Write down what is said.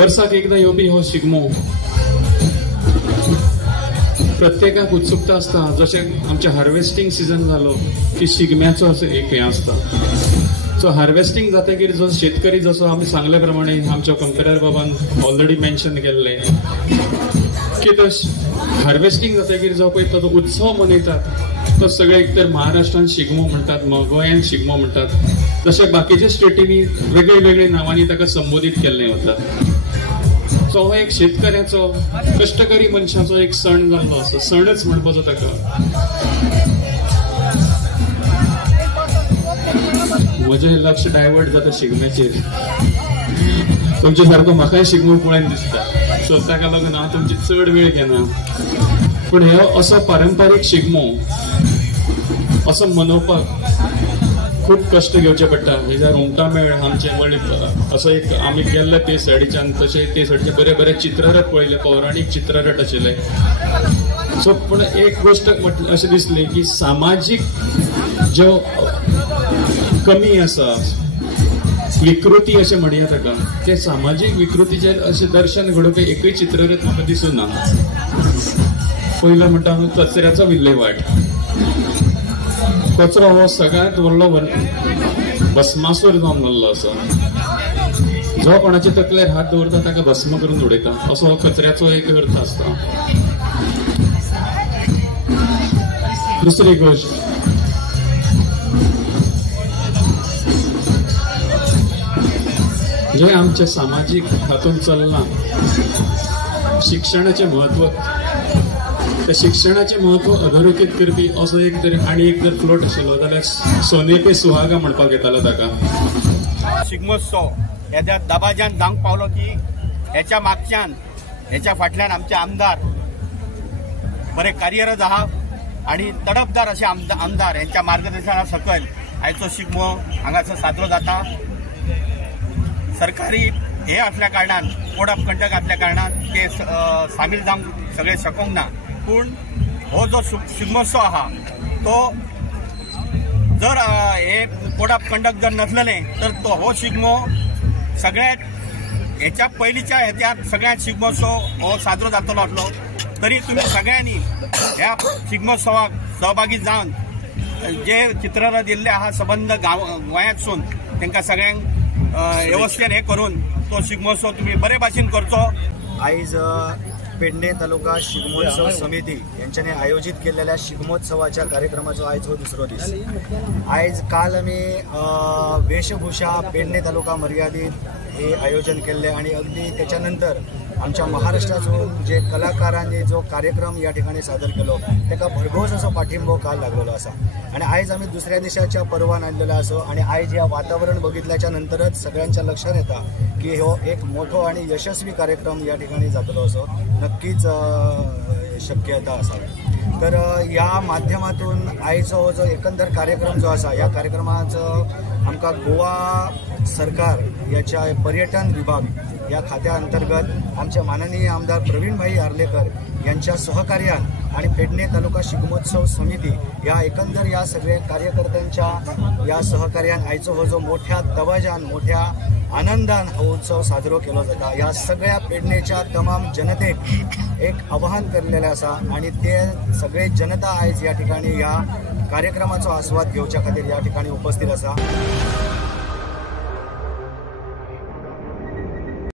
वर्साक एकदा येवपी हो शिगमो प्रत्येकाक उत्सुकता असता। जशें आमचे हार्वेस्टिंग सीजन जालो की शिगम्याचो असो एक हें असता। सो हार्वेस्टिंग जातकीर जो शेतकरी जसो आमी सांगले प्रमाणे आमच्या कंपेरर बाबान ऑलरेडी मेन्शन केल्ले की तो हार्वेस्टिंग जातकीर जो पळय तो उत्सव मनयतात तो सगळे एक तर महाराष्ट्रान शिगमो म्हणटात, गोंयांत शिगमो म्हणटात, तशें बाकीच्या स्टेटींनी वेगळे वेगळे नांवांनी ताका संबोधीत केल्लें वता। सो हो एक शेतकऱ्याचो कष्टकरी मनशाचो एक सण जाल्लो असो, सणच म्हणपाचो ताका। म्हजें लक्ष डायवर्ट जाता शिगम्याचेर। तुमचे सारको म्हाकाय शिगमो पळोवन दिसता, सो ताका लागून हांव तुमची चड वेळ घेना। पण हो असो पारंपारीक शिगमो असो मनोवपाक खूब कष्ट घेवचे पडटा। हेज्या रोमटा मेळ आमचे असो एक आमी गेल्ले ते सायडीच्यान, तशें ते सायडीचे बरे बरे चित्ररथ पळयले, पौराणीक चित्ररथ आशिल्ले। सो पूण एक गोष्ट अशें दिसली की सामाजीक ज्यो कमी आसा, विकृती अशें म्हणया ताका, ते सामाजीक विकृतीचे अशें दर्शन घडोवपी एकूय चित्ररथ म्हाका दिसूं ना। पयलो म्हणटा कचऱ्याचो विल्लेवाट। कचरो हो सगळ्यांत व्हडलो भस्मासूर जावन जाल्लो आसा। जो कोणाचे तकलेर हात दवरता ताका भस्म करून उडयता, असो हो कचऱ्याचो एक अर्थ आसता। दुसरी गोष्ट जे आमचे सामाजिक हातून चलना, शिक्षणाचे महत्व, त्या शिक्षणाचे महत्व अधोरेखित करपी असो एक तरी आनी एक जर फ्लोट आशिल्लो जाल्यार सोने पे सुहागा म्हणपाक येतालो ताका। शिगमोत्सव ह्या दबाज्यान जावंक पावलो की हेच्या मागच्यान हेच्या फाटल्यान आमचे आमदार बरे कार्यरत आहा आणि तडफदार असे आमदार यांच्या मार्गदर्शना सकयल आयचो शिगमो हांगासर साजरो जाता। सरकारी हे असल्या कारणान, कोड ऑफ कंडक्ट असल्या कारणान ते सामील जावंक सगळे शकूंक ना। पूण हो जो शिगमोत्सव आहा तो जर हे कोड ऑफ कंडक्ट जर नसलेले तर तो हो शिगमो सगळ्यात ह्याच्या पयलींच्या ह्याच्यात सगळ्यात शिगमोत्सव हो साजरो जातलो असलो तरी तुम्ही सगळ्यांनी ह्या शिगमोत्सवाक सहभागी जावन जे चित्ररथ येल्ले आहा संबंध गोंयांतसून तांकां सगळ्यांक व्यवस्थेन हे करून तो शिगमोत्सव तुम्ही बरे भाशेन करचो। आयज पेडणे तालुका शिगमोत्सव समिती यांच्याने आयोजित केलेल्या शिगमोत्सवाच्या कार्यक्रमाचो आयज हो दुसरो दीस। आयज काल आमी वेशभूषा पेडणे तालुका मर्यादित हे आयोजन केले आणि अगदी त्याच्यानंतर आमच्या महाराष्ट्रातून जे कलाकारांनी जो कार्यक्रम या ठिकाणी सादर केलो त्याका भरघोस असो पाठिंबो काल लागलेलो असा। आणि आयज आम्ही दुसऱ्या दिसाच्या पर्वान आलेलो असो आणि आयज या वातावरण बघितल्याच्या नंतरच सगळ्यांच्या लक्षात येता की हो एक मोठो आणि यशस्वी कार्यक्रम या ठिकाणी जातलो असो नक्कीच शक्यता असावी। तर या माध्यमातून आयचो हो जो एकंदर कार्यक्रम जो असा या कार्यक्रमाचं आमका गोवा सरकार याच्या पर्यटन विभाग या खात्या अंतर्गत आमचे माननीय आमदार प्रवीणभाई आर्लेकर यांच्या सहकार्यान आणि पेडणे तालुका शिगमोत्सव समिती या एकंदर या सगळ्या कार्यकर्त्यांच्या या सहकार्यान आयचो हो जो मोठ्या दबाज्यान मोठ्या आनंदान हा उत्सव साजरो केलो जाता। या सगळ्या पेडणेच्या तमाम जनतेक एक आवाहन केलेले असा आणि ते सगळे जनता आयज या ठिकाणी या कार्यक्रमाचा आस्वाद घेवच्या खातीर या ठिकाणी उपस्थित असा।